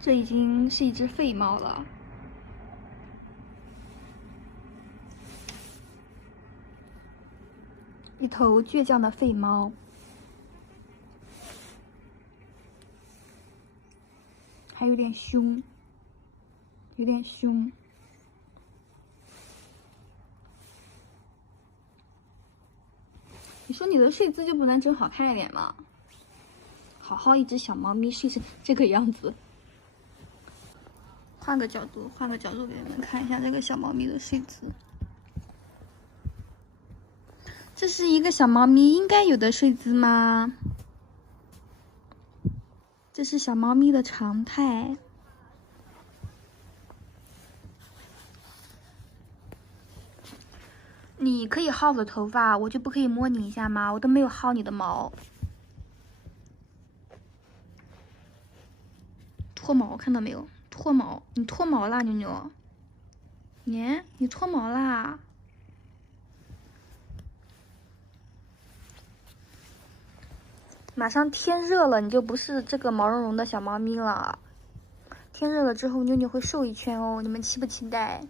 这已经是一只废猫了。一头倔强的废猫，还有点凶，有点凶。你说你的睡姿就不能整好看一点吗？好好一只小猫咪睡成这个样子。换个角度给你们看一下这个小猫咪的睡姿。这是一个小猫咪应该有的睡姿吗？这是小猫咪的常态。你可以薅我的头发，我就不可以摸你一下吗？我都没有薅你的毛。脱毛看到没有？脱毛，你脱毛啦，妞妞。你脱毛啦。马上天热了，你就不是这个毛茸茸的小猫咪了。天热了之后，妞妞会瘦一圈哦，你们期不期待？